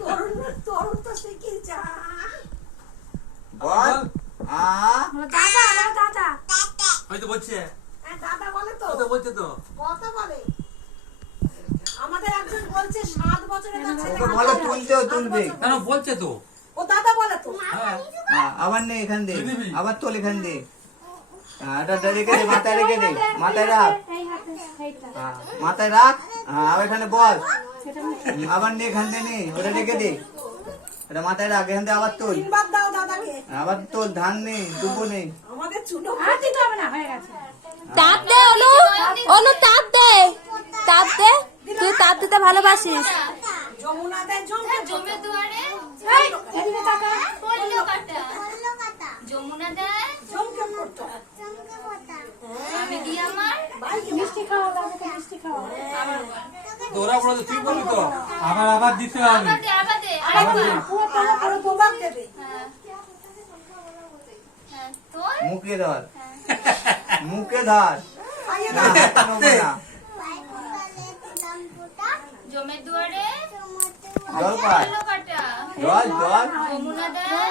বল তরুণ তো শিখে যা বল দাদা দাদা ওই তো বলছে, দাদা বলে তো ও তো বলছে তো। কথা বলে। আমাদের একজন বলছে 7 বছরের কাছে ওকে বলো তুলতেও তুলবে। কেন বলছে তো? ও দাদা বলে তো। হ্যাঁ আবার নে এখান দে, দিবি? আবার তোল এখান দে। এটা রেখে দে, মাথায় রেখে দে, মাথায় রাখ। এই হাতে এইটা মাথায় রাখ। আবার এখানে বল। সেটা আবার নে এখান দে, নে ওটা রেখে দে, এটা মাথায় রাখ। এখান থেকে আবার তোল, 3 বার দাও দাদাকে। আবার তোল। ধান নে, দুবো নে। আমাদের চুনো আর দিতে হবে না, হয়ে গেছে। তাপ দে অনু, অনু তাপ দে, তাপ দে, তুই তাপ দিতে ভালোবাসিস। যমুনা দেয় জমে দুয়ারে এই এদিকে তাকা। পল্ল কাটা যমুনা দেয় জমকে পড়তো। আমি দি আমার মিষ্টি খাওয়া দাদাকে, মিষ্টি খাওয়া। তোরা বলো, তুই বলবি তো। আবার দিতে হবে। আবার দে আরো দুবার দেবে। হ্যাঁ তোর মুখে ধর, মুখে ধর। খাইয়ে না, দাও। হাতটা নোবো না। জমে দুয়ারে জল পায়, পল্ল কাটা জল জল। যমুনা দেয়